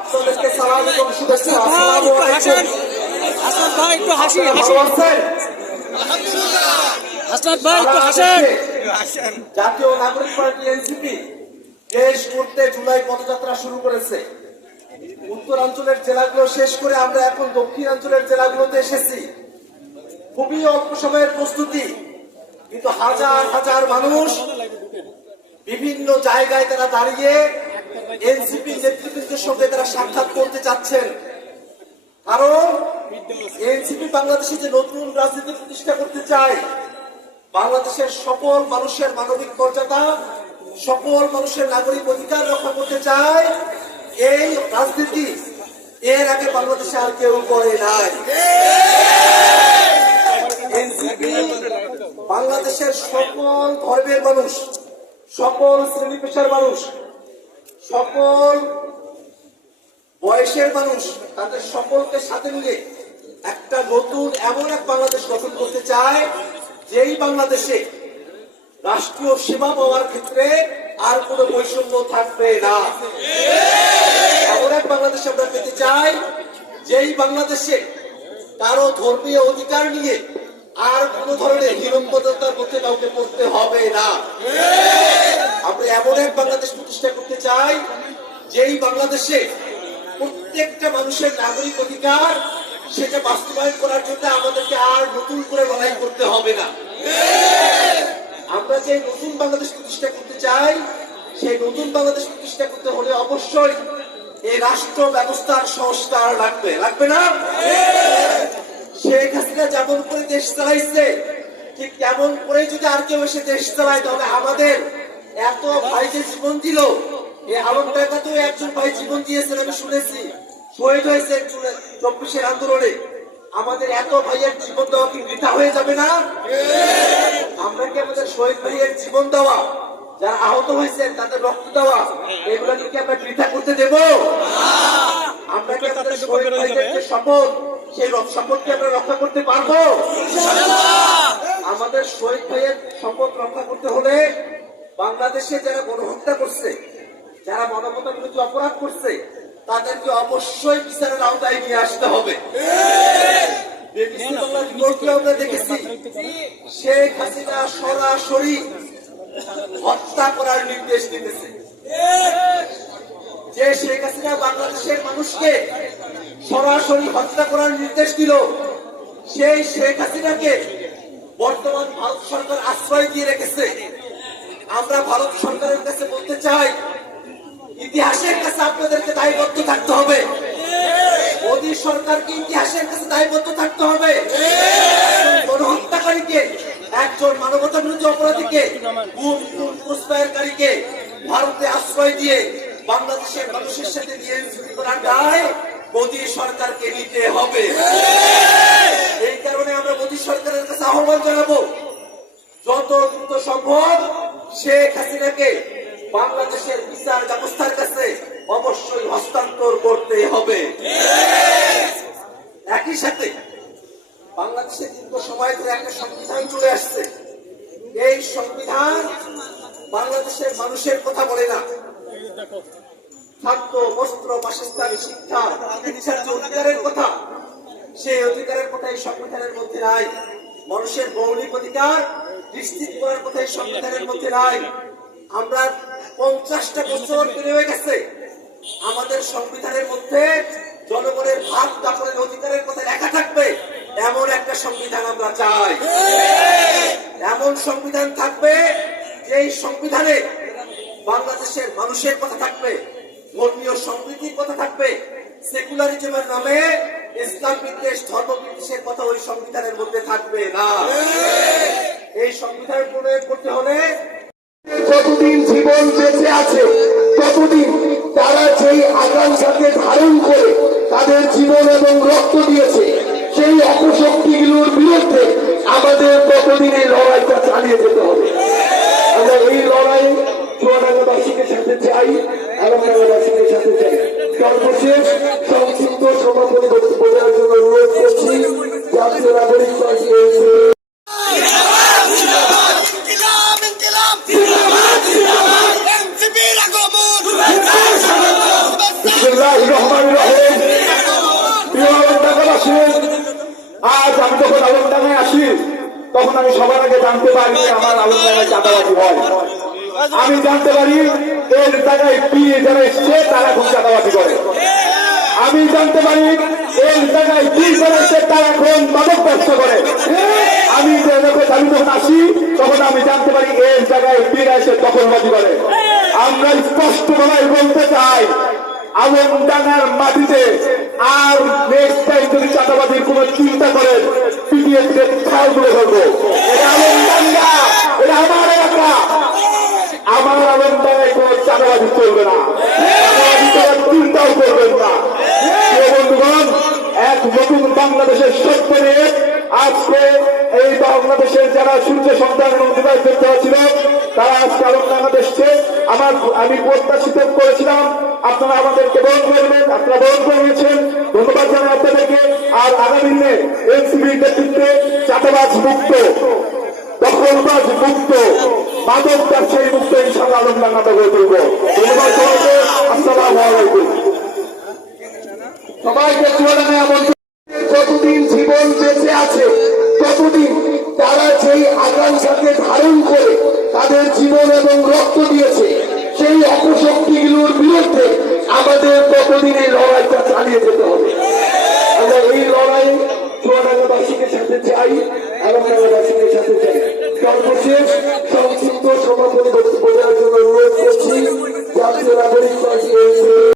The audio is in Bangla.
আপনাদেরকে সালাম এবং শুভেচ্ছা আসসালামু আলাইকুম হাসনাত ভাই একটু হাসি হাসি। ভালো ভাই একটু হাসেন। জাতীয় নাগরিক পার্টি এনসিপি দেশ করতে জুলাই পদযাত্রা শুরু করেছে। উত্তরাঞ্চলের জেলাগুলো শেষ করে আমরা এখন দক্ষিণাঞ্চলের জেলাগুলোতে এসেছি। খুবই অল্প সময়ের প্রস্তুতি কিন্তু হাজার হাজার মানুষ বিভিন্ন জায়গায় তারা দাঁড়িয়ে এনসিপি নেতৃবৃন্দের সঙ্গে তারা সাক্ষাৎ করতে চাচ্ছেন কারণ এনসিপি বাংলাদেশে যে নতুন রাজনীতি প্রতিষ্ঠা করতে চায়, বাংলাদেশের সকল মানুষের মানবিক মর্যাদা, সকল মানুষের নাগরিক অধিকার রক্ষা করতে চায়, এই রাজনীতি এর আগে বাংলাদেশে আর কেউ করে নাই। বাংলাদেশের সকল ধর্মের মানুষ, সকল শ্রেণি পেশার মানুষ সকল বয়সের মানুষ তাদের সকলকে সাথে নিয়ে একটা নতুন এমন এক বাংলাদেশ গঠন করতে চায়, যেই বাংলাদেশে রাষ্ট্রীয় সেবা পাওয়ার ক্ষেত্রে আর কোনো বৈষম্য থাকবে না। এমন এক বাংলাদেশ আমরা পেতে চাই, যেই বাংলাদেশে কারও ধর্মীয় অধিকার নিয়ে আর কোন ধরনের হিরম্পতার মধ্যে কাউকে পড়তে হবে না। আমরা এমন এক বাংলাদেশ প্রতিষ্ঠা করতে চাই, যেই বাংলাদেশে প্রত্যেকটা মানুষের নাগরিক অধিকার সেটা বাস্তবায়ন করার জন্য আমাদেরকে আর নতুন করে লড়াই করতে হবে না। আমরা যে নতুন বাংলাদেশ প্রতিষ্ঠা করতে চাই, সেই নতুন বাংলাদেশ প্রতিষ্ঠা করতে হলে অবশ্যই এই রাষ্ট্র ব্যবস্থার সংস্কার লাগবে। লাগবে না? শেখ হাসিনা যেমন করে দেশ চালাইছে, ঠিক তেমন করে যদি আর কেউ এসে দেশ চালায়, তাহলে আমাদের এত ভাই যে জীবন দিল এই আলম টাকাতেও একজন ভাই জীবন দিয়েছেন আমি শুনেছি। শহীদ হয়েছে চব্বিশের আন্দোলনে। আমাদের এত ভাইয়ের জীবন দেওয়া কি বৃথা হয়ে যাবে না? আমরা কি আমাদের শহীদ ভাইয়ের জীবন দেওয়া, যারা আহত হয়েছেন তাদের রক্ত দেওয়া, এগুলো কি আমরা বৃথা করতে দেব? আমরা কি আমাদের শহীদ ভাইদের যে শপথ সেই শপথকে আমরা রক্ষা করতে পারব? আমাদের শহীদ ভাইয়ের শপথ রক্ষা করতে হলে বাংলাদেশে যারা গণহত্যা করছে যারা মানবতা বিরোধী অপরাধ করছে তাদেরকে অবশ্যই বিচারের আওতায় নিয়ে আসতে হবে। আমরা দেখেছি শেখ হাসিনা সরাসরি হত্যা করার নির্দেশ দিতেছে। যে শেখ হাসিনা বাংলাদেশের মানুষকে সরাসরি হত্যা করার নির্দেশ দিল, সেই শেখ হাসিনাকে বর্তমান ভারত সরকার আশ্রয় দিয়ে রেখেছে। আমরা ভারত সরকারের কাছে বলতে চাই, ইতিহাসের কাছে আপনাদেরকে দায়বদ্ধ থাকতে হবে। মোদী সরকারকে ইতিহাসের কাছে দায়বদ্ধ থাকতে হবে। গণহত্যাকারীকে, একজন মানবতা বিরোধী অপরাধীকে ভারতে আশ্রয় দিয়ে বাংলাদেশের মানুষের সাথে করার দায় মোদী সরকারকে নিতে হবে। এই কারণে আমরা মোদী সরকারের কাছে আহ্বান জানাব, যত দ্রুত সম্ভব শেখ হাসিনাকে বাংলাদেশের বিচার ব্যবস্থার কাছে অবশ্যই হস্তান্তর করতে হবে। একই সাথে বাংলাদেশে দীর্ঘ সময় ধরে একটা সংবিধান চলে আসছে। এই সংবিধান বাংলাদেশের মানুষের কথা বলে না। খাদ্য বস্ত্র বাসস্থান শিক্ষা। চিকিৎসার যে অধিকারের কথা। সেই অধিকারের কথা এই সংবিধানের মধ্যে নাই। মানুষের মৌলিক অধিকার নিশ্চিত করার কথা এই সংবিধানের মধ্যে নাই। আমরা পঞ্চাশটা বছর হয়ে গেছে। আমাদের সংবিধানের মধ্যে জনগণের ভাগ দাপনের অধিকারের কথা লেখা থাকবে। এমন একটা সংবিধান আমরা চাই। এমন সংবিধান থাকবে যেই সংবিধানে বাংলাদেশের মানুষের কথা থাকবে, ধর্মীয় সম্প্রীতির কথা থাকবে, সেকুলারিজমের নামে ইসলাম বিদ্বেষ, ধর্ম বিদ্বেষের কথা ওই সংবিধানের মধ্যে থাকবে না। এই সংবিধান প্রণয়ন করতে হলে যতদিন জীবন বেঁচে আছে, ততদিন তারা যেই আকাঙ্ক্ষাকে ধারণ করে তাদের জীবন এবং রক্ত দিয়েছে, সেই অপশক্তিগুলোর বিরুদ্ধে আমাদের ততদিন এই লড়াইটা চালিয়ে যেতে হবে আমরা এই লড়াই চুয়াডাঙ্গাবাসীকে সাথে চাই এলাকাবাসীদের সাথে চাই। সর্বশেষ সংক্ষিপ্ত সমাপনী দেওয়ার জন্য অনুরোধ করছি, জাতীয় নাগরিক পার্টি রহমান রহিম। আজ আমি যখন আলমডাঙ্গায় আসি, তখন আমি সবার আগে জানতে পারি আমার আলমডাঙ্গায় চাঁদাবাজি হয়। আমি জানতে পারি, এর জায়গায় পি যারা এসছে, তারা এখন চাঁদাবাজি করে। আমি জানতে পারি, এর জায়গায় পি যারা এসছে, তারা এখন মাদক ব্যবসা করে। আমি আমি যখন আসি, তখন আমি জানতে পারি, এর জায়গায় পীরা এসে দখলবাজি করে। আমরা স্পষ্ট ভাবে বলতে চাই আলমডাঙ্গার মাটিতে আর নেক্সট টাইম যদি চাঁদাবাজির কোন চিন্তা করেন পিটিএস খেয়াল করে ধরবো। এটা আলমডাঙ্গা এটা আমার এলাকা। আমার আলমডাঙ্গায় কোন চাঁদাবাজি চলবে না। চিন্তাও করবেন না। বন্ধুগণ, এক নতুন বাংলাদেশের স্বপ্ন নিয়ে আজকে এই বাংলাদেশের যারা সূর্য সন্তান অধিকার করতে ছিল, তারা আজকে আলমডাঙ্গা দেশছে আমার, আমি প্রত্যাশিত করেছিলাম, আপনারা আমাদেরকে বরণ করবেন, আপনারা বরণ করে নিয়েছেন। ধন্যবাদ জানাই আপনাদেরকে। আর আগামী দিনে এনসিবির নেতৃত্বে চাঁদাবাজ মুক্ত দখলবাজ মুক্ত, মাদক ব্যবসায়ী মুক্ত ইনশাল্লাহ আলমডাঙ্গাটা গড়ে তুলব। ধন্যবাদ সবাইকে, আসসালামু আলাইকুম। সবাইকে আমন্ত্রণ যতদিন জীবন বেঁচে আছে, ততদিন তারা যেই আকাঙ্ক্ষাকে ধারণ করে তাদের জীবন এবং রক্ত দিয়েছে, সেই অপশক্তিগুলোর বিরুদ্ধে আমাদের ততদিন এই লড়াইটা চালিয়ে যেতে হবে। আমরা এই লড়াই চুয়াডাঙ্গাবাসীকে সাথে চাই। এলাকাবাসীকে সাথে চাই সর্বশেষ সংক্ষিপ্ত সমাপনী বক্তব্য দেওয়ার জন্য অনুরোধ করছি জাতীয় নাগরিক পার্টি